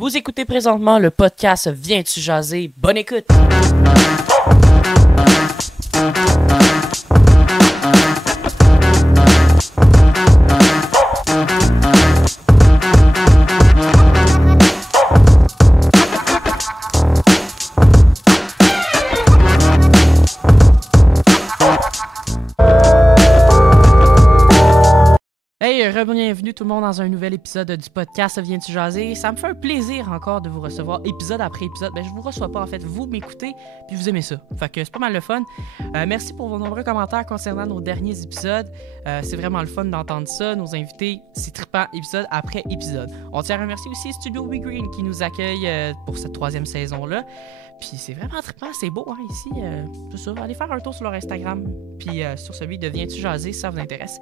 Vous écoutez présentement le podcast Viens-tu jaser? Bonne écoute! Bienvenue tout le monde dans un nouvel épisode du podcast Viens-tu jaser? Ça me fait un plaisir encore de vous recevoir épisode après épisode. Je vous reçois pas en fait, vous m'écoutez puis vous aimez ça. Fait que c'est pas mal le fun. Merci pour vos nombreux commentaires concernant nos derniers épisodes. C'est vraiment le fun d'entendre ça. Nos invités, c'est trippant épisode après épisode. On tient à remercier aussi Studio We Green qui nous accueille pour cette 3e saison-là. Puis c'est vraiment trippant, c'est beau ici. C'est ça, allez faire un tour sur leur Instagram puis sur celui de Viens-tu jaser si ça vous intéresse.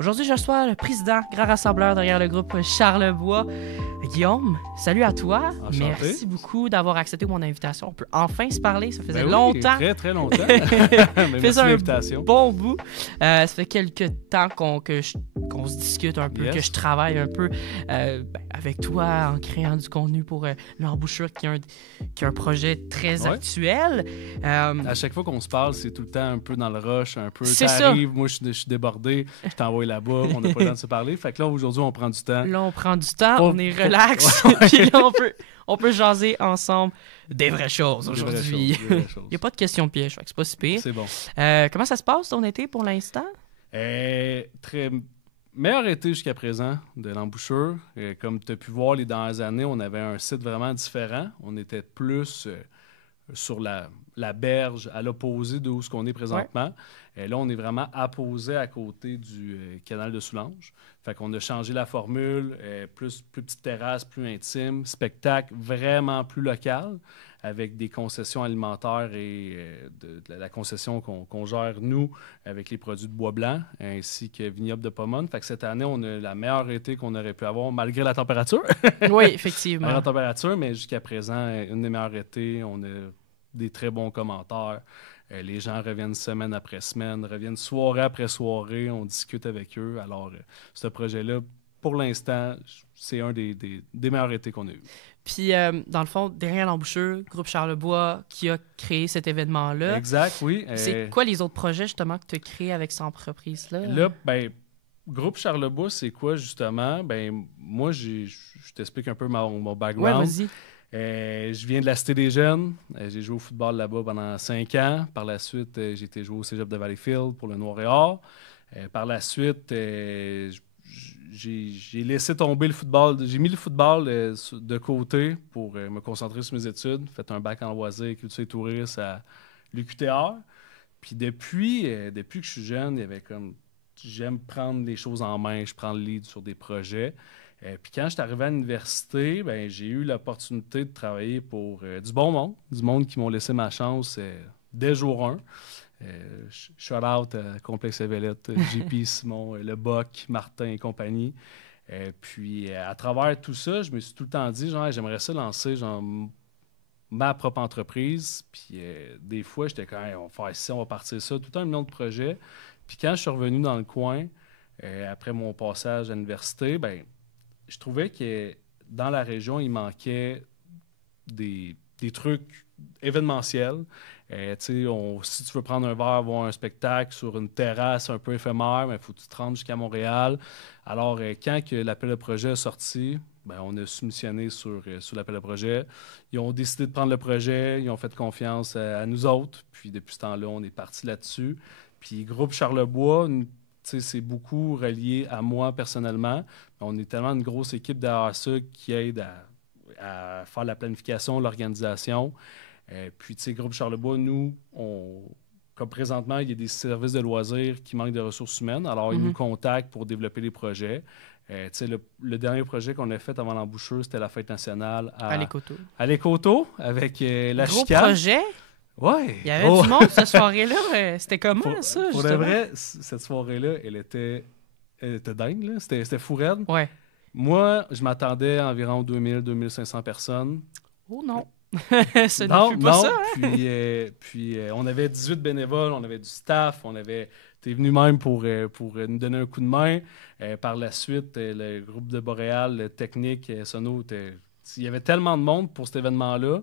Aujourd'hui, je reçois le président, grand rassembleur derrière le groupe Charlebois, Guillaume. Salut à toi. Enchanté. Merci beaucoup d'avoir accepté mon invitation. On peut enfin se parler. Ça faisait longtemps. Très, très longtemps. Merci de l'invitation. Bon bout. Ça fait quelques temps qu'on se discute un peu, que je travaille un peu avec toi en créant du contenu pour l'embouchure qui a un projet très actuel. À chaque fois qu'on se parle, c'est tout le temps un peu dans le rush, un peu. C'est t'arrives, moi je suis débordé, je t'envoie là-bas, on n'a pas le temps de se parler. Fait que là, aujourd'hui, on prend du temps. Là, on prend du temps, on est relax, puis là, on peut jaser ensemble des vraies choses aujourd'hui. Il n'y a pas de questions pièges, fait que c'est pas si pire. C'est bon. Comment ça se passe ton été pour l'instant? Très meilleur été jusqu'à présent de l'embouchure. Comme tu as pu voir les dernières années, on avait un site vraiment différent. On était plus sur la berge à l'opposé de où ce qu'on est présentement. Ouais. Là, on est vraiment apposé à côté du canal de Soulanges. Fait qu'on a changé la formule, plus petite terrasse, plus intime, spectacle vraiment plus local, avec des concessions alimentaires et de la concession qu'on gère, nous, avec les produits de bois blanc, ainsi que vignoble de Pomone. Fait que cette année, on a la meilleure été qu'on aurait pu avoir, malgré la température. Oui, effectivement. La température, mais jusqu'à présent, une des meilleures étés. On a des très bons commentaires. Les gens reviennent semaine après semaine, reviennent soirée après soirée. On discute avec eux. Alors, ce projet-là, pour l'instant, c'est un des meilleurs étés qu'on a eu. Puis, dans le fond, derrière l'embouchure, Groupe Charlebois qui a créé cet événement-là. Exact, oui. C'est quoi les autres projets, justement, que tu as créés avec cette entreprise-là? Là, Groupe Charlebois, c'est quoi, justement? Moi, je t'explique un peu mon background. Ouais, vas-y. Je viens de la Cité des Jeunes. J'ai joué au football là-bas pendant 5 ans. Par la suite, j'ai été jouer au Cégep de Valleyfield pour le Noir et Or. Par la suite, j'ai laissé tomber le football. J'ai mis le football de côté pour me concentrer sur mes études. J'ai fait un bac en loisirs, culture et tourisme à l'UQTR. Puis depuis que je suis jeune, il y avait comme... J'aime prendre les choses en main. Je prends le lead sur des projets. Puis quand je suis arrivé à l'université, j'ai eu l'opportunité de travailler pour du bon monde qui m'ont laissé ma chance dès jour 1. Shout out à Complexe Evelette, JP, Simon, Le Boc, Martin et compagnie. Puis à travers tout ça, je me suis tout le temps dit, j'aimerais ça lancer ma propre entreprise. Puis des fois, j'étais quand même, on va faire ci, on va partir ça, tout un million de projets. Puis quand je suis revenu dans le coin, après mon passage à l'université, je trouvais que dans la région, il manquait des trucs événementiels. Si tu veux prendre un verre, voir un spectacle sur une terrasse un peu éphémère, il faut que tu te rendes jusqu'à Montréal. Alors, quand que l'appel de projet est sorti, on a soumissionné sur l'appel de projet. Ils ont décidé de prendre le projet, ils ont fait confiance à nous autres. Puis depuis ce temps-là, on est parti là-dessus. Puis Groupe Charlebois, c'est beaucoup relié à moi personnellement. On est tellement une grosse équipe derrière ça qui aide à faire la planification, l'organisation. Puis, Groupe Charlebois, nous, comme présentement, il y a des services de loisirs qui manquent de ressources humaines. Alors, ils nous contactent pour développer des projets. Le dernier projet qu'on a fait avant l'embouchure, c'était la fête nationale à l'Écoto. À l'Écoto, avec la Gros chicane. Projet? Ouais. Il y avait du monde cette soirée-là. C'était comment, ça, pour justement? Pour de vrai, cette soirée-là, elle était dingue, là. C'était fou raide. Ouais. Moi, je m'attendais à environ 2000-2500 personnes. Oh non! Ça ne fut pas ça, hein? Puis on avait 18 bénévoles, on avait du staff, t'es venu même pour nous donner un coup de main. Par la suite, le groupe de Boréal, le technique, Sono, il y avait tellement de monde pour cet événement-là.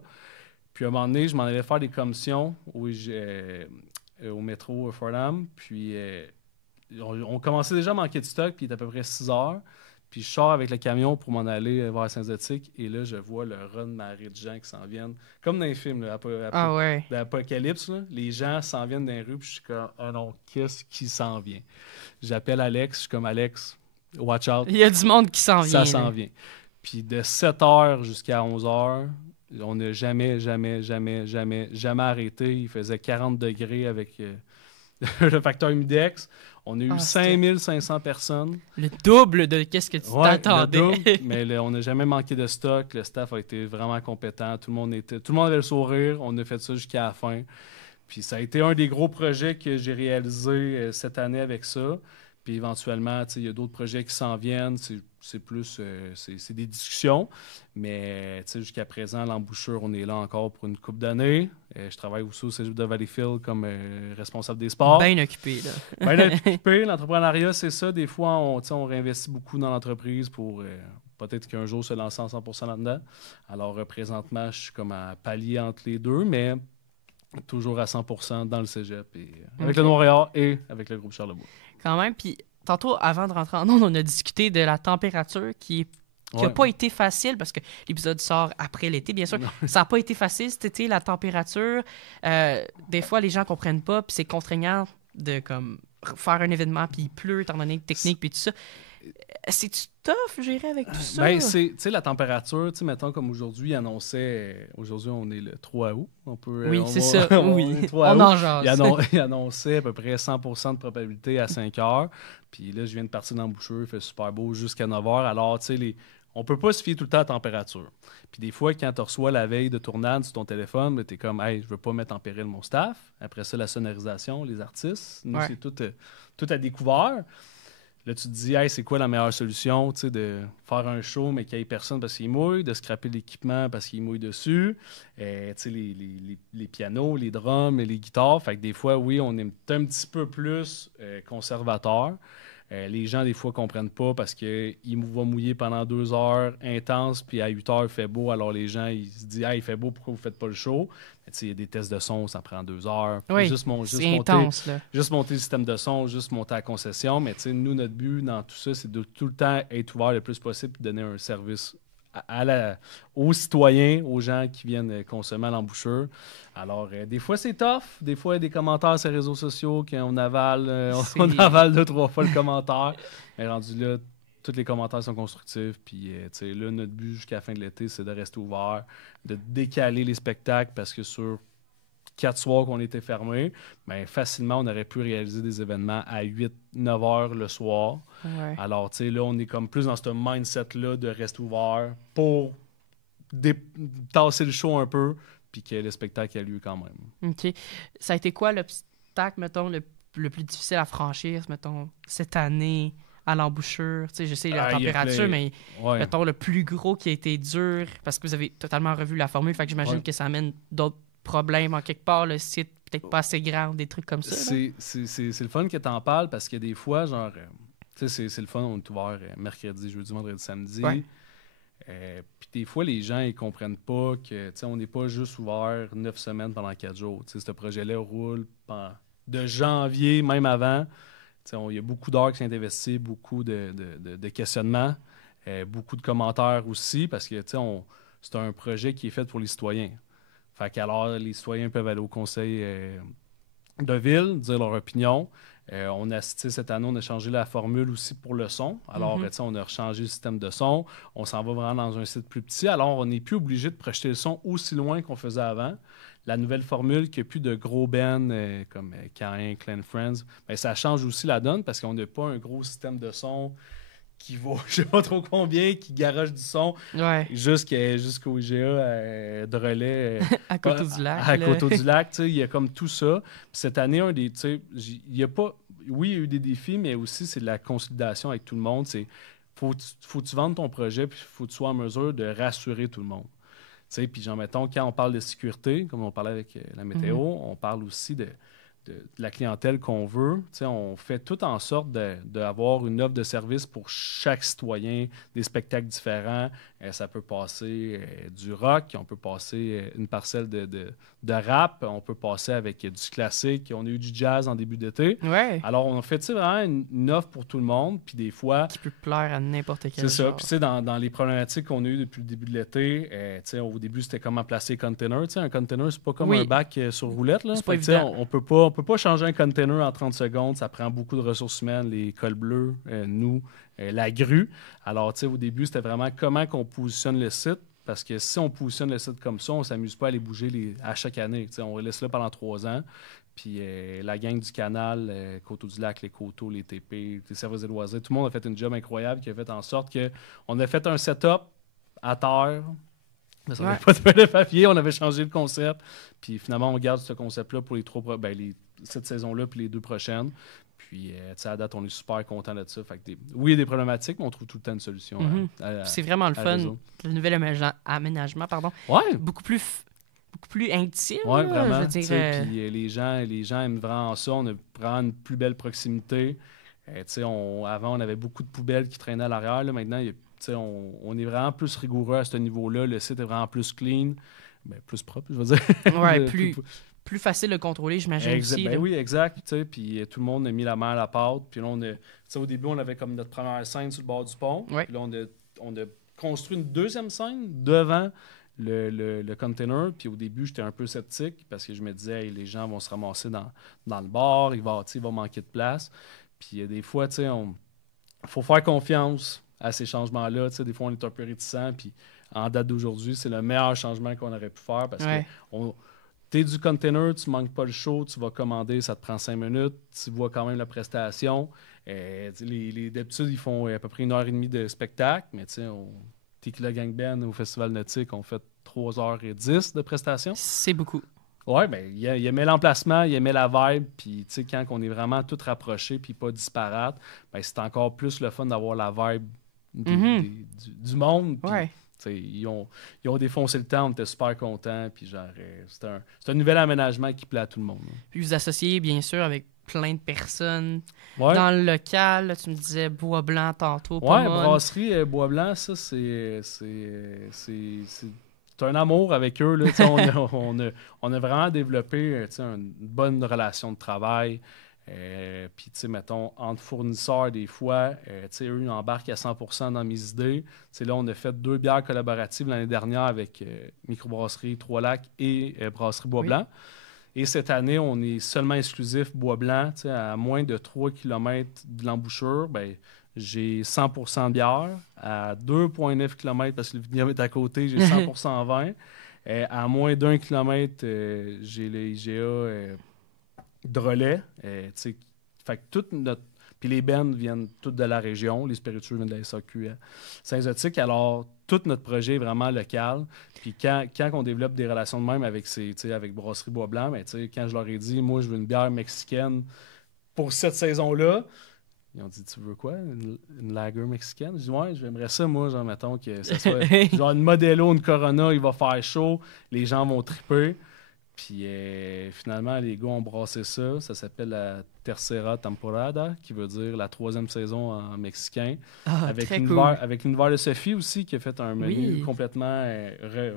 Puis à un moment donné, je m'en allais faire des commissions au métro Fordham. Puis on commençait déjà à manquer de stock, puis il était à peu près 6 heures. Puis je sors avec le camion pour m'en aller vers Saint-Zotique. Et là, je vois le run de marée de gens qui s'en viennent. Comme dans les films, là, d'Apocalypse. Là, les gens s'en viennent dans les rues. Puis je suis comme, ah non, qu'est-ce qui s'en vient? J'appelle Alex. Je suis comme, Alex, watch out. Il y a du monde qui s'en vient. Ça s'en vient. Puis de 7 heures jusqu'à 11 heures, on n'a jamais arrêté. Il faisait 40 degrés avec le facteur humidex. On a eu 5500 personnes. Le double de qu'est-ce que tu t'attendais. Le double, mais on n'a jamais manqué de stock. Le staff a été vraiment compétent. Tout le monde avait le sourire. On a fait ça jusqu'à la fin. Puis ça a été un des gros projets que j'ai réalisé cette année avec ça. Puis éventuellement, il y a d'autres projets qui s'en viennent. C'est plus c'est des discussions. Mais jusqu'à présent, l'embouchure, on est là encore pour une couple d'années. Je travaille aussi au Cégep de Valleyfield comme responsable des sports. Bien occupé, là. Bien occupé. L'entrepreneuriat, c'est ça. Des fois, on réinvestit beaucoup dans l'entreprise pour peut-être qu'un jour se lancer en 100% là-dedans. Alors, présentement, je suis comme à palier entre les deux, mais toujours à 100% dans le Cégep. Avec le Montréal et avec le groupe Charlebois. Quand même, puis tantôt, avant de rentrer en ondes, on a discuté de la température qui n'a pas été facile, parce que l'épisode sort après l'été, bien sûr. Ça n'a pas été facile cet été, la température. Des fois, les gens ne comprennent pas, puis c'est contraignant de faire un événement, puis il pleut, étant donné que technique, puis tout ça. C'est-tu tough, gérer avec tout ça? Ben, la température, mettons comme aujourd'hui, il annonçait... Aujourd'hui, on est le 3 août. C'est ça, oui. On en jase. Il annonçait à peu près 100% de probabilité à 5 heures. Puis là, je viens de partir dans l'embouchure, il fait super beau jusqu'à 9 heures. Alors, on peut pas se fier tout le temps à la température. Puis des fois, quand tu reçois la veille de tournade sur ton téléphone, tu es comme, hey, je veux pas mettre en péril mon staff. Après ça, la sonorisation, les artistes. Nous, c'est tout à découvert. Là, tu te dis, hey, c'est quoi la meilleure solution, de faire un show, mais qu'il n'y ait personne parce qu'il mouille, de scraper l'équipement parce qu'il mouille dessus, les pianos, les drums et les guitares. Fait que des fois, oui, on est un petit peu plus conservateur. Les gens, des fois, ne comprennent pas parce qu'il va mouiller pendant 2 heures intenses, puis à 8 heures, il fait beau. Alors, les gens, ils se disent, hey, il fait beau, pourquoi vous ne faites pas le show? Il y a des tests de son, ça prend 2 heures. Oui, c'est intense, là. Juste monter le système de son, juste monter la concession. Mais nous, notre but dans tout ça, c'est de tout le temps être ouvert le plus possible et donner un service aux citoyens, aux gens qui viennent consommer à l'embouchure. Alors, des fois, c'est tough. Des fois, il y a des commentaires sur les réseaux sociaux qu'on avale, on avale 2-3 fois le commentaire. Mais rendu là, tous les commentaires sont constructifs. Puis, là, notre but jusqu'à la fin de l'été, c'est de rester ouvert, de décaler les spectacles parce que sur 4 soirs qu'on était fermés, ben, facilement, on aurait pu réaliser des événements à 8-9 heures le soir. Ouais. Alors, là, on est comme plus dans ce mindset-là de rester ouvert pour tasser le show un peu puis que le spectacle ait lieu quand même. OK. Ça a été quoi l'obstacle, mettons, le plus difficile à franchir, mettons, cette année à l'embouchure? Je sais la température, mais mettons, le plus gros qui a été dur, parce que vous avez totalement revu la formule, fait que j'imagine que ça amène d'autres problèmes en quelque part, le site peut-être pas assez grand, des trucs comme ça. C'est le fun que t'en parles parce que des fois, genre, c'est le fun, on est ouvert mercredi, jeudi, vendredi, samedi. Ouais. Puis des fois, les gens, ils comprennent pas que, on n'est pas juste ouvert 9 semaines pendant 4 jours. Ce projet-là roule de janvier, même avant. Il y a beaucoup d'heures qui sont investies, beaucoup de questionnements, beaucoup de commentaires aussi, parce que c'est un projet qui est fait pour les citoyens. Fait qu'alors, les citoyens peuvent aller au conseil de ville, dire leur opinion. On a assisté cette année, on a changé la formule aussi pour le son. Alors, on a rechangé le système de son. On s'en va vraiment dans un site plus petit. Alors, on n'est plus obligé de projeter le son aussi loin qu'on faisait avant. La nouvelle formule, qu'il n'y a plus de gros bands comme Cain, Clan Friends, ben, ça change aussi la donne parce qu'on n'a pas un gros système de son qui vaut je sais pas trop combien, qui garage du son jusqu'au IGA de relais à Coteau-du-Lac. À Coteau-du-Lac, il y a comme tout ça. Puis cette année, il y a pas... Oui, il y a eu des défis, mais aussi c'est de la consolidation avec tout le monde. Faut que tu vendes ton projet, puis faut que tu sois en mesure de rassurer tout le monde. Puis genre, mettons, quand on parle de sécurité, comme on parlait avec la météo, on parle aussi de de la clientèle qu'on veut. On fait tout en sorte d'avoir une offre de service pour chaque citoyen, des spectacles différents. Ça peut passer du rock, on peut passer une parcelle de rap, on peut passer avec du classique, on a eu du jazz en début d'été. Ouais. Alors, on a fait vraiment une offre pour tout le monde, puis des fois... Qui peut plaire à n'importe quel C'est ça. genre. Puis, dans les problématiques qu'on a eues depuis le début de l'été, au début, c'était comment placer les containers. Un container, c'est pas comme un bac sur roulette. Là. C'est pas Fait que, évident. on peut pas changer un container en 30 secondes. Ça prend beaucoup de ressources humaines, les cols bleus, nous, la grue. Alors, au début, c'était vraiment comment on positionne le site. Parce que si on positionne le site comme ça, on ne s'amuse pas à les bouger à chaque année. On laisse là pendant 3 ans. Puis la gang du canal, Coteaux-du-Lac, les Coteaux, les TP, les services de loisirs, tout le monde a fait une job incroyable qui a fait en sorte qu'on a fait un setup à terre. Mais ça n'avait pas de feuille de papier, on avait changé le concept. Puis finalement, on garde ce concept-là pour cette saison-là puis les 2 prochaines. Puis, à date, on est super content de ça. Fait que oui, il y a des problématiques, mais on trouve tout le temps une solution. C'est vraiment le fun. Le nouvel aménagement, Ouais. Beaucoup plus intime. Oui, là, vraiment. je veux dire, Puis les gens aiment vraiment ça. On a vraiment une plus belle proximité. Avant, on avait beaucoup de poubelles qui traînaient à l'arrière. Là, maintenant, on est vraiment plus rigoureux à ce niveau-là. Le site est vraiment plus clean. Ben, plus propre, je veux dire. Ouais, plus facile de contrôler, j'imagine aussi. Ben oui, exact. Puis tout le monde a mis la main à la pâte. Puis là, au début, on avait comme notre première scène sur le bord du pont. Ouais. Puis là, on a construit une deuxième scène devant le container. Puis au début, j'étais un peu sceptique parce que je me disais, hey, les gens vont se ramasser dans le bar, il va manquer de place. Puis des fois, il faut faire confiance à ces changements-là. Des fois, on est un peu réticent. Puis en date d'aujourd'hui, c'est le meilleur changement qu'on aurait pu faire parce que t'es du container, tu manques pas le show, tu vas commander, ça te prend 5 minutes, tu vois quand même la prestation. D'habitude, ils font à peu près 1h30 de spectacle, mais Tequila Gang Band au Festival Nautique, on fait 3h10 de prestation. C'est beaucoup. Oui, bien, il aimait l'emplacement, il aimait la vibe, puis quand on est vraiment tous rapprochés puis pas disparates, ben, c'est encore plus le fun d'avoir la vibe du monde. Pis, ouais. Ils ont défoncé le temps, on était super contents, puis genre, c'est un nouvel aménagement qui plaît à tout le monde. Puis vous associez bien sûr avec plein de personnes dans le local. Là, tu me disais Bois Blanc tantôt. Oui, brasserie Bois Blanc, ça, c'est un amour avec eux. Là, on a vraiment développé une bonne relation de travail. Puis, mettons, entre fournisseurs, des fois, eux, ils embarquent à 100% dans mes idées. Là, on a fait 2 bières collaboratives l'année dernière avec Microbrasserie Trois-Lacs et Brasserie Bois-Blanc. Et cette année, on est seulement exclusif Bois-Blanc. À moins de 3 km de l'embouchure, ben, j'ai 100% de bière. À 2,9 km, parce que le vignoble est à côté, j'ai 100% vin. À moins d'1 km, j'ai les IGA de relais. Fait que toute notre... Puis les bennes viennent toutes de la région. Les spiritueux viennent de la SAQ à Saint-Zotique. Alors, tout notre projet est vraiment local. Puis quand on développe des relations de même avec Brasserie Bois-Blanc, ben, quand je leur ai dit, moi, je veux une bière mexicaine pour cette saison-là, ils ont dit, tu veux quoi? Une lager mexicaine? Je dis, ouais, j'aimerais ça, moi, genre, mettons que ça soit genre une Modelo, une Corona, il va faire chaud, les gens vont triper. Puis finalement, les gars ont brassé ça. Ça s'appelle la Tercera Temporada, qui veut dire la 3e saison en mexicain. Avec l'univers de Sophie aussi, qui a fait un menu complètement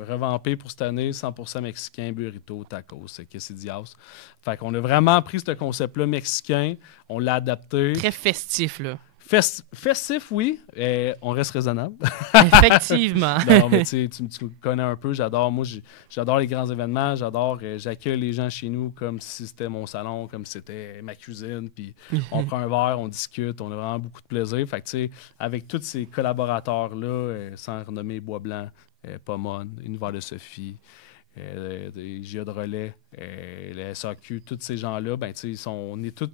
revampé pour cette année, 100% mexicain, burrito, tacos, quesadillas. Fait qu'on a vraiment pris ce concept-là mexicain, on l'a adapté. Très festif, là. Festif, oui. On reste raisonnable. Effectivement. Non, mais tu me connais un peu. J'adore les grands événements. J'accueille les gens chez nous comme si c'était mon salon, comme si c'était ma cuisine. Puis on prend un verre, on discute. On a vraiment beaucoup de plaisir. Fait que, avec tous ces collaborateurs-là, sans renommer Bois-Blanc, Pomone, Univers de Sophie, GIA de Relais, la SAQ, tous ces gens-là, ben, on est tous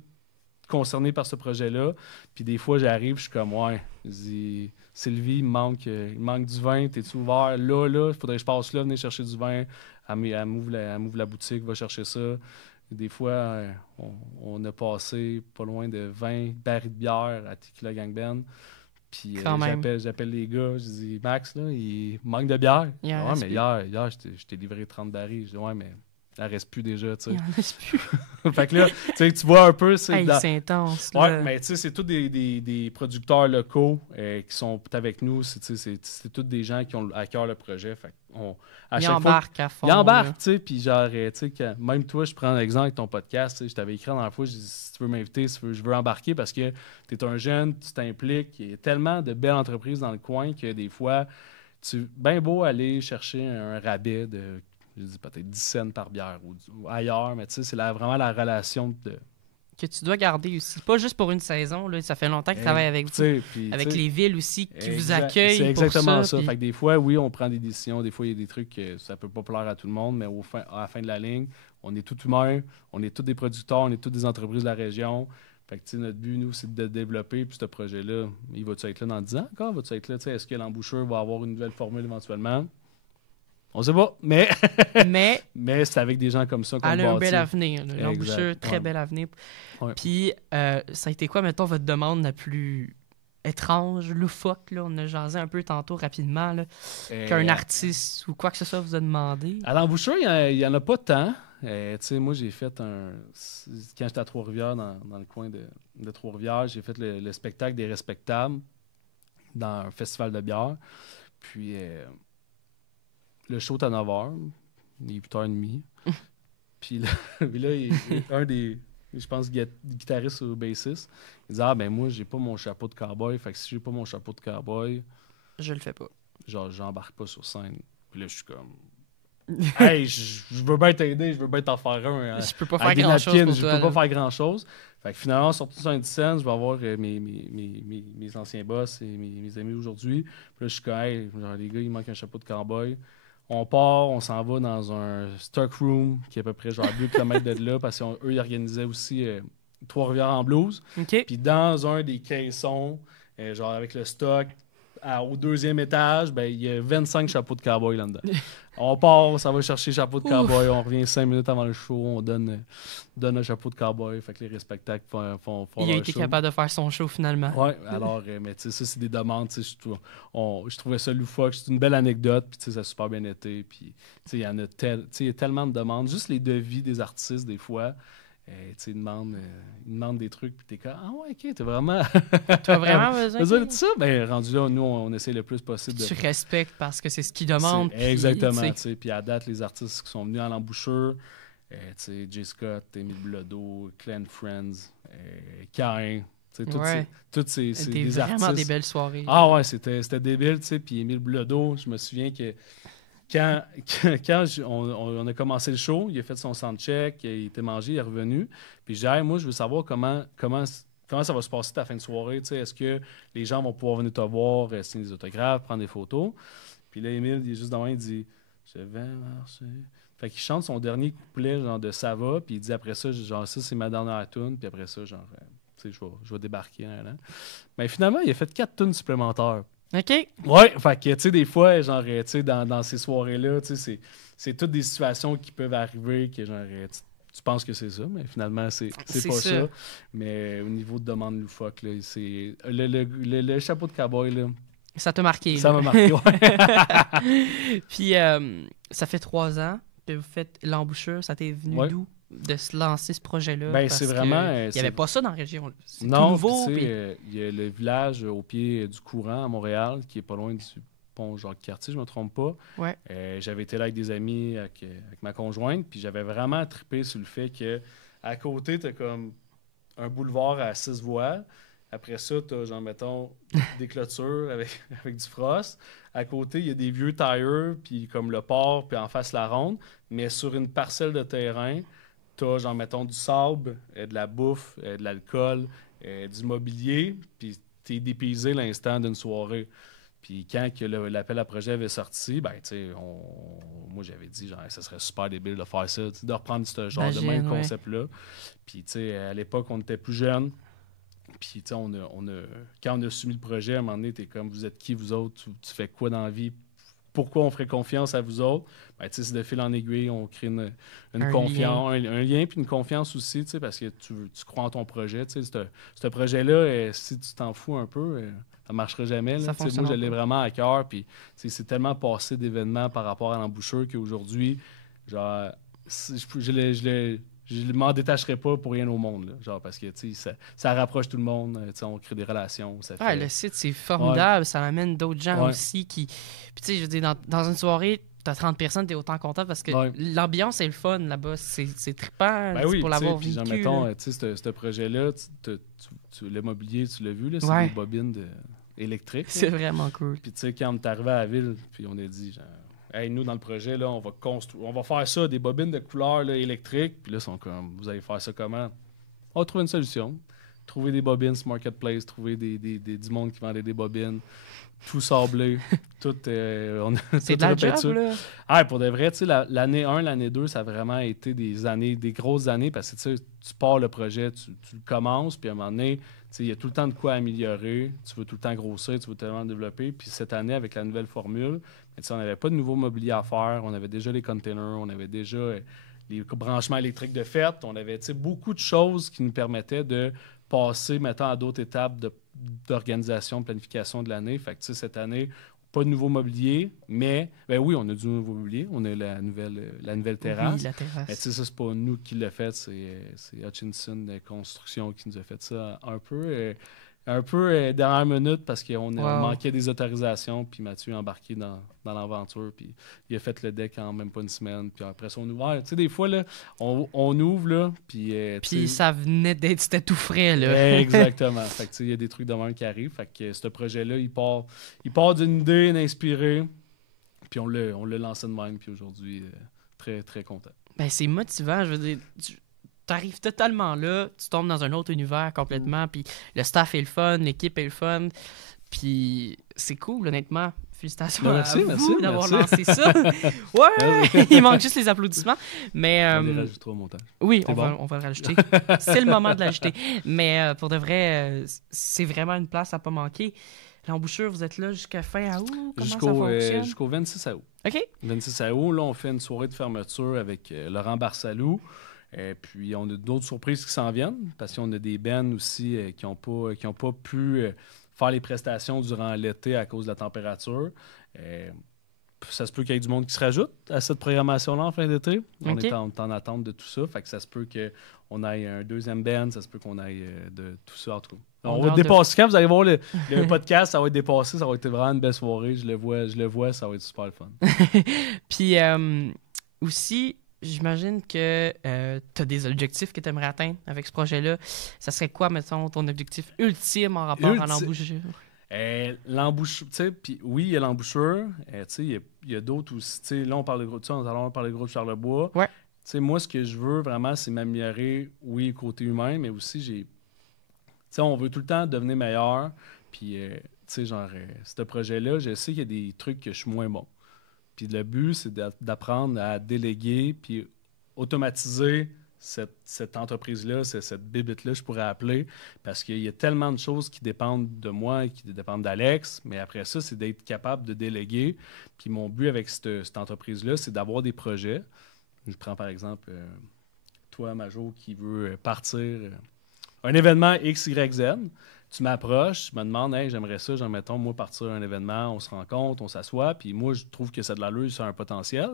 concerné par ce projet-là. Puis des fois, j'arrive, je suis comme, ouais, je dis, Sylvie, il manque du vin, t'es-tu ouvert? Là, il faudrait que je passe là, venir chercher du vin. Elle m'ouvre la boutique, va chercher ça. Des fois, on a passé pas loin de 20 barils de bière à Tequila Gang Band. Puis j'appelle les gars, je dis, Max, là, il manque de bière. Yeah, ouais, mais hier, je t'ai livré 30 barils. Je dis, ouais, mais elle reste plus déjà, tu sais. Il en reste plus. Fait que là, tu vois un peu... Hey, c'est intense, là. Ouais, mais tu sais, c'est tous des producteurs locaux qui sont avec nous. C'est tous des gens qui ont à cœur le projet. Fait à Ils chaque embarquent à fond. ils embarquent, là. tu sais, puis genre, tu sais, même toi, je prends l'exemple avec ton podcast, tu sais, je t'avais écrit la dernière fois, je dis, si tu veux m'inviter, je veux embarquer parce que tu es un jeune, tu t'impliques, il y a tellement de belles entreprises dans le coin que des fois, bien beau aller chercher un rabais de, je dis peut-être 10 cents par bière ou ailleurs, mais tu sais, c'est vraiment la relation de... Que tu dois garder aussi. Pas juste pour une saison, là. Ça fait longtemps qu'ils travaillent avec vous. Avec les villes aussi qui vous accueillent. C'est exactement pour ça. Puis... Fait que des fois, oui, on prend des décisions. Des fois, il y a des trucs que ça peut pas plaire à tout le monde, mais à la fin de la ligne, on est tous humains, on est tous des producteurs, on est tous des entreprises de la région. Fait que notre but, nous, c'est de développer. Puis ce projet-là, il va-tu être là dans 10 ans encore? Va-tu être là? Est-ce que l'embouchure va avoir une nouvelle formule éventuellement? On sait pas, mais mais c'est avec des gens comme ça qu'on elle le a un bâtit. bel avenir. L'embouchure, très bel avenir. Ouais. Puis, ça a été quoi, mettons, votre demande la plus étrange, loufoque, là? On a jasé un peu tantôt rapidement, là, qu'un artiste ou quoi que ce soit vous a demandé. À l'embouchure, il n'y en a pas tant. Tu sais, moi, j'ai fait quand j'étais à Trois-Rivières, dans le coin de Trois-Rivières, j'ai fait le spectacle des Respectables dans un festival de bière. Puis, le show est à 9h, il est 8h30. Puis là, un des, je pense, guitariste ou bassiste, il dit « Ah, ben moi, j'ai pas mon chapeau de cowboy. Fait que si j'ai pas mon chapeau de cowboy, je le fais pas. Genre, j'embarque pas sur scène. » Puis là, je suis comme... Hey, je veux bien t'aider, je veux bien t'en faire un. Je peux pas faire grand-chose pour je toi, peux pas là. faire grand-chose. Fait que finalement, surtout sur une scène, je vais avoir mes anciens boss et mes amis aujourd'hui. Puis là, je suis comme, hey, genre, les gars, il manque un chapeau de cowboy. On part, on s'en va dans un stock room qui est à peu près genre 2 km de là parce qu'eux, ils organisaient aussi Trois-Rivières en blues. OK. Puis dans un des caissons, genre avec le stock, au 2e étage, ben, il y a 25 chapeaux de cowboy là-dedans. On part, ça va chercher le chapeau de cowboy, on revient 5 minutes avant le show, on donne un chapeau de cowboy, fait que les respectables font Il a leur été show. capable de faire son show finalement. Oui, alors, mais tu sais, ça, c'est des demandes, tu sais, je trouvais ça loufoque, c'est une belle anecdote, puis tu sais, ça a super bien été, puis tu sais, il y en a il y a tellement de demandes, juste les devis des artistes, des fois, tu sais, ils demandent des trucs, puis t'es comme, ah ouais, ok, t'as vraiment... Tu as vraiment besoin de ça? Ben, rendu là, nous, on essaie le plus possible de... Tu respectes parce que c'est ce qu'ils demandent. Exactement, tu sais. Puis à date, les artistes qui sont venus à l'embouchure, tu sais, J. Scott, Émile Bilodeau, Clan Friends, Cain, tu sais, toutes ces des artistes. Vraiment des belles soirées. Ah ouais, c'était débile, tu sais. Puis Émile Bilodeau, je me souviens que quand on a commencé le show, il a fait son soundcheck, il était mangé, il est revenu. Puis j'ai dit, hey, moi, je veux savoir comment ça va se passer ta fin de soirée. Est-ce que les gens vont pouvoir venir te voir, signer des autographes, prendre des photos? Puis là, Émile, il est juste dans il dit, je vais marcher. Fait qu'il chante son dernier couplet genre de Ça va, puis il dit après ça, genre ça, c'est ma dernière tune, puis après ça, genre, tu sais, je vais débarquer. Hein. Mais finalement, il a fait 4 tunes supplémentaires. OK. Ouais, fait que, tu sais, des fois, genre, tu sais, dans ces soirées-là, tu sais, c'est toutes des situations qui peuvent arriver que, genre, tu penses que c'est ça, mais finalement, c'est pas ça. Mais au niveau de demande loufoque, là, c'est... Le chapeau de cowboy, là... Ça t'a marqué. Ça m'a marqué, ouais. Puis, ça fait 3 ans que vous faites l'embouchure. Ça t'est venu d'où de se lancer ce projet-là? Ben, c'est vraiment... Il n'y avait pas ça dans la région. C'est non, tout nouveau. Tu sais, il y a le village au pied du courant à Montréal, qui est pas loin du pont Jacques-Cartier, je me trompe pas. Ouais. J'avais été là avec des amis, avec ma conjointe, puis j'avais vraiment trippé sur le fait que à côté, t'as comme un boulevard à 6 voies. Après ça, t'as, genre, mettons, des clôtures avec du frost. À côté, il y a des vieux tires, puis comme le port, puis en face la ronde. Mais sur une parcelle de terrain, t'as, genre, mettons, du sable, de la bouffe, de l'alcool, du mobilier, puis t'es dépaysé l'instant d'une soirée. Puis quand que l'appel à projet avait sorti, ben, tu sais, moi, j'avais dit, genre, ça serait super débile de faire ça, de reprendre ce genre de même concept-là. Puis, tu sais, à l'époque, on était plus jeunes. Puis, tu sais, quand on a soumis le projet, à un moment donné, t'es comme, vous êtes qui, vous autres? Tu fais quoi dans la vie? Pourquoi on ferait confiance à vous autres? Ben, tu sais, c'est de fil en aiguille, on crée une confiance, un lien, puis une confiance aussi, tu sais, parce que tu crois en ton projet. Tu sais, ce projet-là, si tu t'en fous un peu, ça ne marchera jamais. Là. Moi, je l'ai vraiment à cœur, puis c'est tellement passé d'événements par rapport à l'embouchure qu'aujourd'hui, genre, je m'en détacherai pas pour rien au monde. Là. Genre, parce que ça rapproche tout le monde. On crée des relations. Ça fait... le site, c'est formidable. Ouais. Ça amène d'autres gens Ouais. aussi qui. Puis, tu sais, je veux dire, dans une soirée, t'as 30 personnes, t'es autant content parce que Ouais. l'ambiance est le fun là-bas. C'est trippant Ben oui, pour l'avoir puis genre, vécu. mettons, ce projet-là, le mobilier, tu l'as vu, là, c'est Ouais. des bobines électriques. C'est vraiment cool. Puis tu sais, quand on est arrivé à la ville, puis on a dit, genre, hey, nous, dans le projet, là, on va faire ça, des bobines de couleur là, électriques. Puis là, ils sont comme, vous allez faire ça comment? On va trouver une solution. Trouver des bobines sur Marketplace, trouver du monde qui vendait des bobines, tout sablé, tout. On a C'est tout de la refait job, ça. là. Ah, pour de vrai, tu sais, l'année 1, l'année 2, ça a vraiment été des grosses années parce que tu sais, tu pars le projet, tu le commences, puis à un moment donné, tu sais, il y a tout le temps de quoi améliorer, tu veux tout le temps grossir, tu veux tellement développer. Puis cette année, avec la nouvelle formule, tu sais, on n'avait pas de nouveau mobilier à faire, on avait déjà les containers, on avait déjà les branchements électriques de fait, on avait tu sais, beaucoup de choses qui nous permettaient de passer, mettons, à d'autres étapes d'organisation, de planification de l'année. Fait que, tu sais, cette année, pas de nouveau mobilier, mais, ben oui, on a du nouveau mobilier. On a la nouvelle terrasse. Oui, la terrasse. Mais tu sais, ça, c'est pas nous qui l'a fait, c'est Hutchinson Construction qui nous a fait ça un peu dernière minute parce qu'on manquait des autorisations, puis Mathieu a embarqué dans l'aventure, puis il a fait le deck en même pas une semaine, puis après ça, on ouvre. Tu sais, des fois, là, on ouvre, là, puis... puis ça venait d'être... C'était tout frais, là. Exactement. Fait que, tu sais, il y a des trucs de même qui arrivent. Fait que ce projet-là, il part d'une idée inspirée, puis on l'a lancé de même, puis aujourd'hui, très, très content. Ben, c'est motivant, je veux dire... T'arrives totalement là, tu tombes dans un autre univers complètement, puis le staff est le fun, l'équipe est le fun, puis c'est cool, honnêtement. Félicitations à vous d'avoir lancé ça. Ouais! Il manque juste les applaudissements. Mais, on les rajoutera au montage. Oui, on va le rajouter. C'est le moment de l'ajouter. Mais pour de vrai, c'est vraiment une place à pas manquer. L'embouchure, vous êtes là jusqu'à fin août? Comment ça fonctionne? Jusqu'au 26 août. OK. 26 août, là, on fait une soirée de fermeture avec Laurent Barsalou. Puis, on a d'autres surprises qui s'en viennent parce qu'on a des bands aussi qui n'ont pas pu faire les prestations durant l'été à cause de la température. Ça se peut qu'il y ait du monde qui se rajoute à cette programmation-là en fin d'été. On est en attente de tout ça. Fait que ça se peut qu'on aille un deuxième band, ça se peut qu'on aille de tout ça en tout cas. On va dépasser. Quand vous allez voir le podcast, ça va être dépassé, ça va être vraiment une belle soirée. Je le vois, ça va être super le fun. Puis aussi, j'imagine que tu as des objectifs que tu aimerais atteindre avec ce projet-là. Ça serait quoi, mettons, ton objectif ultime en rapport à l'embouchure? L'embouchure, tu sais, puis oui, il y a l'embouchure. Tu sais, il y a d'autres aussi. Tu sais, là, on parle de gros, tu sais, on parle de groupe Charlebois. Ouais. Tu sais, moi, ce que je veux vraiment, c'est m'améliorer, oui, côté humain, mais aussi, tu sais, on veut tout le temps devenir meilleur. Puis, tu sais, genre, ce projet-là, je sais qu'il y a des trucs que je suis moins bon. Puis le but, c'est d'apprendre à déléguer puis automatiser cette entreprise-là, cette bibite-là, je pourrais appeler, parce qu'il y a tellement de choses qui dépendent de moi et qui dépendent d'Alex, mais après ça, c'est d'être capable de déléguer. Puis mon but avec cette entreprise-là, c'est d'avoir des projets. Je prends par exemple, toi, Majo, qui veut partir un événement X, Y, Z. Tu m'approches, tu me demandes, hey, j'aimerais ça, mettons, moi, partir un événement, on se rencontre, on s'assoit, puis moi, je trouve que ça a de l'allure, ça a un potentiel.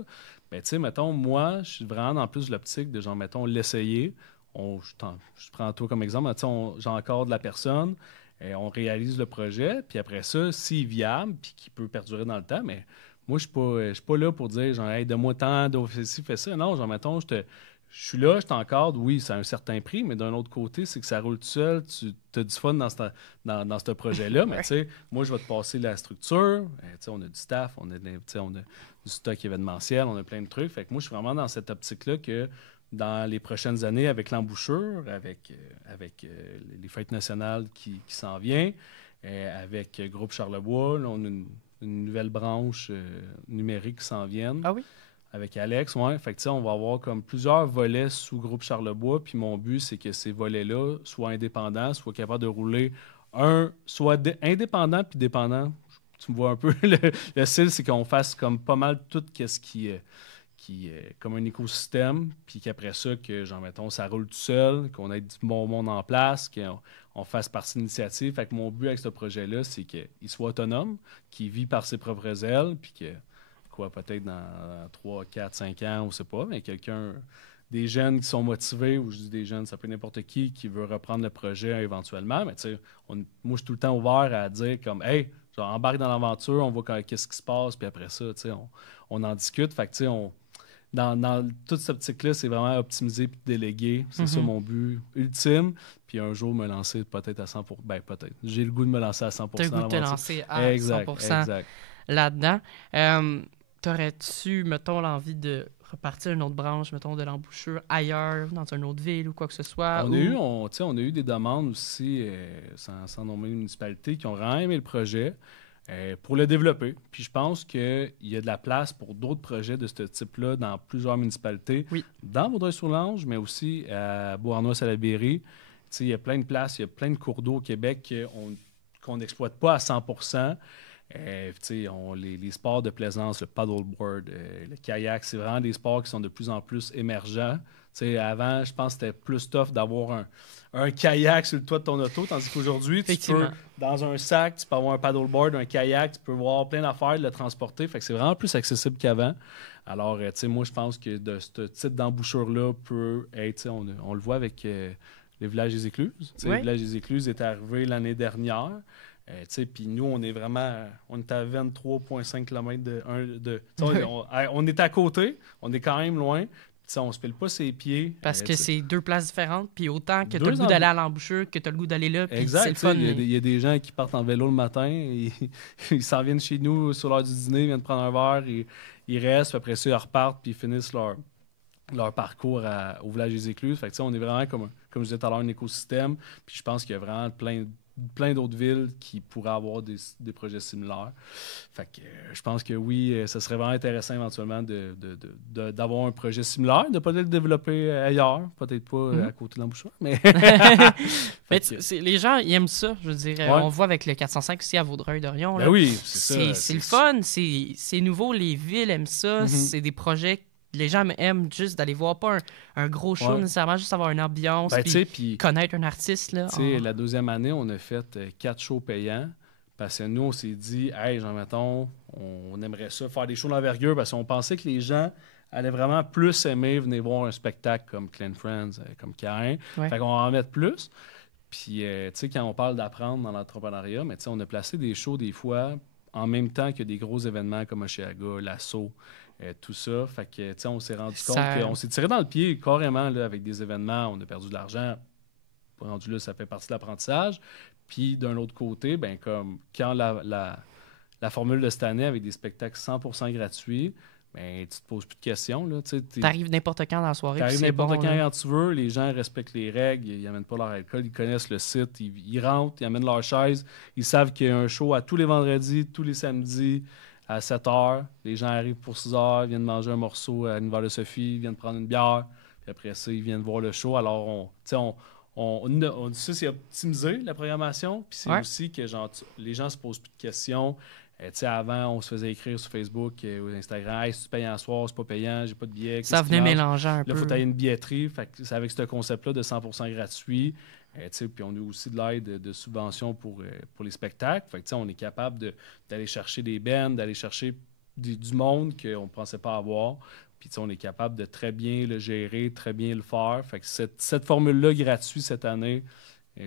Mais tu sais, mettons, moi, je suis vraiment dans plus l'optique de, genre, mettons, l'essayer. Je prends toi comme exemple, tu sais, j'encadre la personne, on réalise le projet, puis après ça, s'il est viable, puis qu'il peut perdurer dans le temps, mais moi, je suis pas là pour dire, genre, hey, donne-moi tant, fais ça. Non, genre, mettons, je suis là, je t'encadre, oui, c'est un certain prix, mais d'un autre côté, c'est que ça roule tout seul, tu as du fun dans ce projet-là, mais tu sais, moi, je vais te passer la structure, tu sais, on a du staff, on a du stock événementiel, on a plein de trucs, fait que moi, je suis vraiment dans cette optique-là que dans les prochaines années, avec l'embouchure, avec les fêtes nationales qui s'en vient, avec Groupe Charlebois, là, on a une nouvelle branche numérique qui s'en vient. Ah oui? Avec Alex, ouais. Fait que, on va avoir comme plusieurs volets sous Groupe Charlebois. Puis mon but, c'est que ces volets-là soient indépendants, soient capables de rouler soit indépendant puis dépendant. Tu me vois un peu le style, c'est qu'on fasse comme pas mal tout ce qui est comme un écosystème. Puis qu'après ça, que, genre, mettons, ça roule tout seul, qu'on ait du bon monde en place, qu'on fasse partie de l'initiative. Fait que mon but avec ce projet-là, c'est qu'il soit autonome, qu'il vit par ses propres ailes, puis que peut-être dans 3, 4, 5 ans, on ne sait pas, mais des jeunes qui sont motivés, ou je dis des jeunes, ça peut être n'importe qui veut reprendre le projet éventuellement, mais tu sais, moi, je suis tout le temps ouvert à dire comme, hey, genre, embarque dans l'aventure, on voit qu'est-ce qui se passe, puis après ça, tu sais, on en discute. Fait que, tu sais, dans toute cette optique-là, c'est vraiment optimiser puis déléguer. C'est ça mon but ultime. Puis un jour, me lancer peut-être à 100%. Ben, peut-être. J'ai le goût de me lancer à 100%. Tu as le goût de te lancer à 100% là-dedans. T'aurais-tu, mettons, l'envie de repartir une autre branche, mettons, de l'embouchure ailleurs, dans une autre ville ou quoi que ce soit? On a eu des demandes aussi, sans nommer une municipalité, qui ont vraiment aimé le projet. Pour le développer. Puis je pense qu'il y a de la place pour d'autres projets de ce type-là dans plusieurs municipalités, dans Vaudreuil-sur-Lange, mais aussi à Beauharnois-Salaberry. Il y a plein de places, il y a plein de cours d'eau au Québec qu'on n'exploite pas à 100%. Les sports de plaisance, le paddleboard, le kayak, c'est vraiment des sports qui sont de plus en plus émergents. Avant, je pense que c'était plus tough d'avoir un kayak sur le toit de ton auto, tandis qu'aujourd'hui, tu peux, dans un sac, tu peux avoir un paddleboard, un kayak, tu peux voir plein d'affaires, le transporter. Fait que c'est vraiment plus accessible qu'avant. Alors, moi, je pense que de ce type d'embouchure-là peut être, on le voit avec le village des Écluses. Le village des Écluses est arrivé l'année dernière. Puis nous, on est à 23,5 km on est à côté, on est quand même loin. On ne se pile pas ses pieds. Parce que c'est deux places différentes, puis autant que tu as le goût d'aller à l'embouchure, que tu as le goût d'aller là, puis c'est le fun. Il y a des gens qui partent en vélo le matin, ils s'en viennent chez nous sur l'heure du dîner, ils viennent prendre un verre, ils restent, puis après ça, ils repartent, puis ils finissent leur parcours au village des Écluses. Fait que, on est vraiment, comme je disais tout à l'heure, un écosystème, puis je pense qu'il y a vraiment plein d'autres villes qui pourraient avoir des projets similaires. Fait que je pense que oui, ça serait vraiment intéressant éventuellement d'avoir un projet similaire, de peut-être le développer ailleurs, peut-être pas à côté de l'embouchure, mais... les gens, ils aiment ça, je veux dire. On voit avec le 405 aussi à Vaudreuil-Dorion. Ben oui, c'est ça. C'est le fun, c'est nouveau, les villes aiment ça, c'est des projets les gens aiment juste d'aller voir pas un gros show nécessairement, juste avoir une ambiance, puis connaître un artiste. Là, La deuxième année, on a fait 4 shows payants parce que nous, on s'est dit, hey, mettons, on aimerait ça faire des shows d'envergure parce qu'on pensait que les gens allaient vraiment plus aimer venir voir un spectacle comme Clan Friends, comme Caïn. Fait qu'on va en mettre plus. Puis, quand on parle d'apprendre dans l'entrepreneuriat, mais on a placé des shows des fois en même temps que des gros événements comme Oshéaga, l'Assaut, tout ça. Fait que, on s'est rendu compte qu'on s'est tiré dans le pied carrément là, avec des événements. On a perdu de l'argent. Rendu là, ça fait partie de l'apprentissage. Puis, d'un autre côté, ben comme quand la formule de cette année avec des spectacles 100% gratuits, ben, tu te poses plus de questions. Tu arrives n'importe quand dans la soirée. Tu arrives n'importe quand tu veux. Les gens respectent les règles. Ils n'amènent pas leur alcool. Ils connaissent le site. Ils rentrent. Ils amènent leur chaise. Ils savent qu'il y a un show à tous les vendredis, tous les samedis à 7 h. Les gens arrivent pour 6 h. Ils viennent manger un morceau à l'univers de Sophie. Ils viennent prendre une bière. Puis après ça, ils viennent voir le show. Alors, ça, c'est optimiser la programmation. Puis c'est aussi que les gens se posent plus de questions. Avant, on se faisait écrire sur Facebook ou Instagram, hey, si tu payes un soir, c'est pas payant, j'ai pas de billet. Ça venait mélanger un peu. Là, il faut tailler une billetterie. Fait que c'est avec ce concept-là de 100% gratuit. Puis on a aussi de l'aide de subvention pour les spectacles. Fait que on est capable d'aller chercher des bands, d'aller chercher du monde qu'on ne pensait pas avoir. Puis on est capable de très bien le gérer, très bien le faire. Fait que cette formule-là gratuite cette année,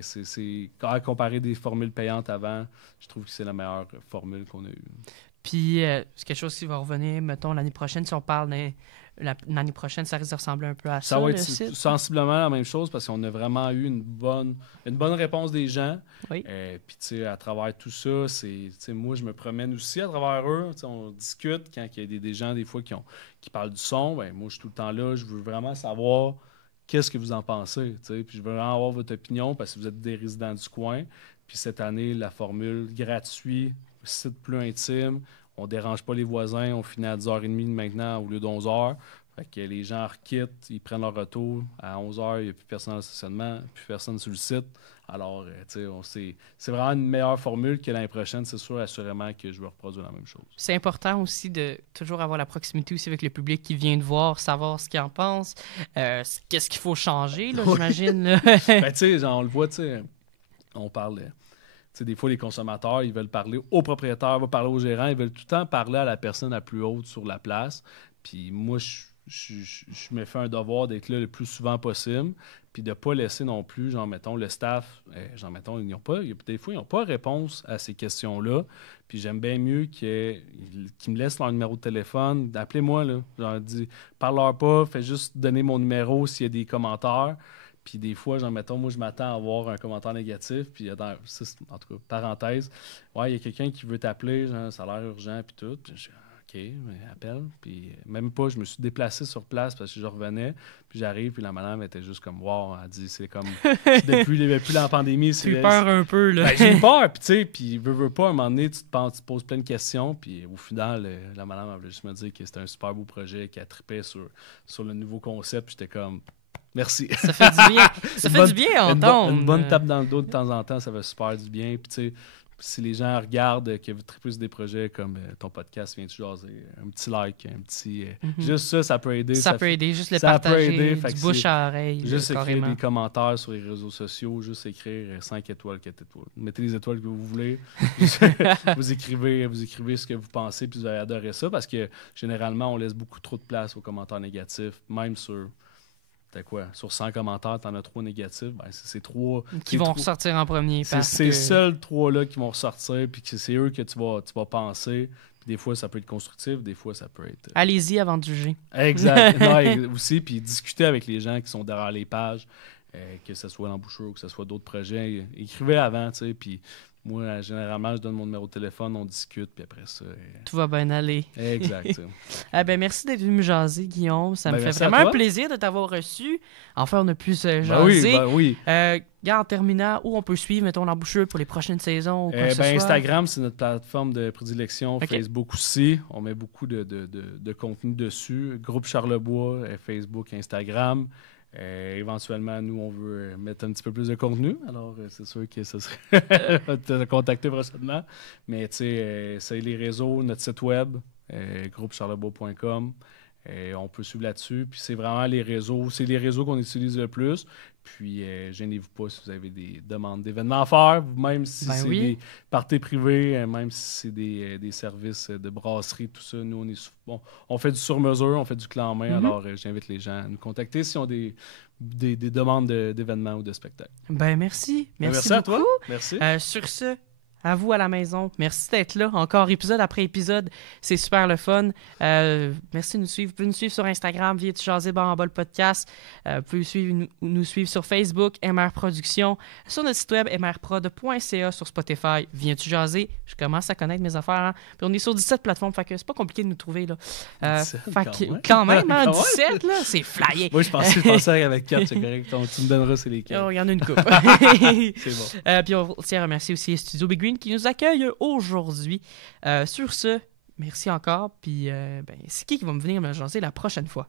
c'est à comparer des formules payantes avant, je trouve que c'est la meilleure formule qu'on a eue. Puis, c'est quelque chose qui va revenir, mettons, l'année prochaine, si on parle l'année prochaine, ça risque de ressembler un peu à ça. Ça va être sensiblement la même chose parce qu'on a vraiment eu une bonne réponse des gens. Oui. Puis, tu sais, à travers tout ça, moi, je me promène aussi à travers eux. On discute quand il y a des gens, des fois, qui parlent du son. Ben, moi, je suis tout le temps là. Je veux vraiment savoir qu'est-ce que vous en pensez. Puis, je veux vraiment avoir votre opinion parce que vous êtes des résidents du coin. Puis, cette année, la formule gratuite, site plus intime. On ne dérange pas les voisins. On finit à 10h30 maintenant au lieu d'11h. Fait que les gens quittent, ils prennent leur retour. À 11h, il n'y a plus personne dans le stationnement, plus personne sur le site. Alors, c'est vraiment une meilleure formule que l'année prochaine. C'est sûr, assurément, que je vais reproduire la même chose. C'est important aussi de toujours avoir la proximité aussi avec le public qui vient de voir, savoir ce qu'il en pense. Qu'est-ce qu'il faut changer, là, j'imagine. Ben, on le voit, on parle... sais, des fois, les consommateurs, ils veulent parler au propriétaire, vont parler au gérant, ils veulent tout le temps parler à la personne la plus haute sur la place. Puis moi, je me fais un devoir d'être là le plus souvent possible, puis de ne pas laisser non plus, genre, mettons, le staff, des fois, ils n'ont pas réponse à ces questions-là. Puis j'aime bien mieux qu'ils me laissent leur numéro de téléphone, appelez-moi, là. Genre, parle-leur pas, fais juste donner mon numéro s'il y a des commentaires. Puis des fois, genre, mettons, moi, je m'attends à avoir un commentaire négatif. Puis, en tout cas, parenthèse, ouais, il y a quelqu'un qui veut t'appeler, genre, ça a l'air urgent, puis tout. Puis je dis, OK, mais appelle. Puis même pas, je me suis déplacé sur place parce que je revenais. Puis j'arrive, puis la madame était juste comme, wow, elle dit, c'est comme, depuis la pandémie, c'est. Tu peur un peu, là. Ben, j'ai eu peur, puis tu sais, puis veux pas, à un moment donné, tu te poses plein de questions. Puis au final, la madame, elle voulait juste me dire que c'était un super beau projet, qu'elle trippait sur le nouveau concept. Puis j'étais comme, merci. Ça fait du bien. Ça fait du bien à entendre. Une bonne tape dans le dos de temps en temps, ça fait super du bien. Puis tu sais, si les gens regardent que vous trippez sur des projets comme ton podcast, viens-tu jaser, un petit like, un petit... Juste ça peut aider. Ça peut aider, juste le partager, du bouche à oreille. Juste écrire carrément. des commentaires sur les réseaux sociaux, juste écrire 5 étoiles, 4 étoiles. Mettez les étoiles que vous voulez. vous écrivez ce que vous pensez, puis vous allez adorer ça, parce que généralement, on laisse beaucoup trop de place aux commentaires négatifs, même sur... Sur 100 commentaires, t'en as 3 négatifs. Ben, c'est 3... Qui vont ressortir en premier. C'est ces seuls 3-là qui vont ressortir, puis que c'est eux que tu vas penser. Puis des fois, ça peut être constructif, des fois, ça peut être... Allez-y avant de juger. Exact. Non, aussi, puis discuter avec les gens qui sont derrière les pages, que ce soit l'embouchure ou que ce soit d'autres projets. Écrivez avant, tu sais, puis... Moi, généralement, je donne mon numéro de téléphone, on discute, puis après ça... Tout va bien aller. Exact. Merci d'être venu me jaser, Guillaume. Ça me fait vraiment un plaisir de t'avoir reçu. Enfin, on a pu se jaser. Oui. En terminant, où on peut suivre, mettons, l'embouchure pour les prochaines saisons ou quoi que ce soit? Instagram, c'est notre plateforme de prédilection. Okay. Facebook aussi. On met beaucoup de contenu dessus. Groupe Charlebois, Facebook, Instagram. Éventuellement, nous, on veut mettre un petit peu plus de contenu. Alors, c'est sûr que ça serait te contacter prochainement. Mais tu sais, c'est les réseaux, notre site web, groupecharlebois.com. On peut suivre là-dessus. Puis c'est vraiment les réseaux. C'est les réseaux qu'on utilise le plus. Puis, gênez-vous pas si vous avez des demandes d'événements à faire, même si c'est des parties privées, même si c'est des services de brasserie, tout ça. Nous, on fait du sur-mesure, on fait du clé en main. Alors, j'invite les gens à nous contacter s'ils ont des demandes d'événements ou de spectacles. Merci. Merci à beaucoup. Toi. Merci. Sur ce, à vous à la maison. Merci d'être là. Encore épisode après épisode. C'est super le fun. Merci de nous suivre. Vous pouvez nous suivre sur Instagram, Viens-tu jaser, en bas le podcast. Vous pouvez nous suivre sur Facebook, MR Productions. Sur notre site web, mrprod.ca, sur Spotify, Viens-tu jaser. Je commence à connaître mes affaires. Hein? Puis on est sur 17 plateformes. Fait que c'est pas compliqué de nous trouver. Là. Quand même, hein, 17, là, c'est flyé. Moi, je pensais avec 4, c'est correct. Tu me donneras c'est lesquels. Il y en a une coupe. C'est bon. Puis on tient à remercier aussi Studio Big Green qui nous accueille aujourd'hui. Sur ce, merci encore. Puis c'est qui va me venir me jaser la prochaine fois?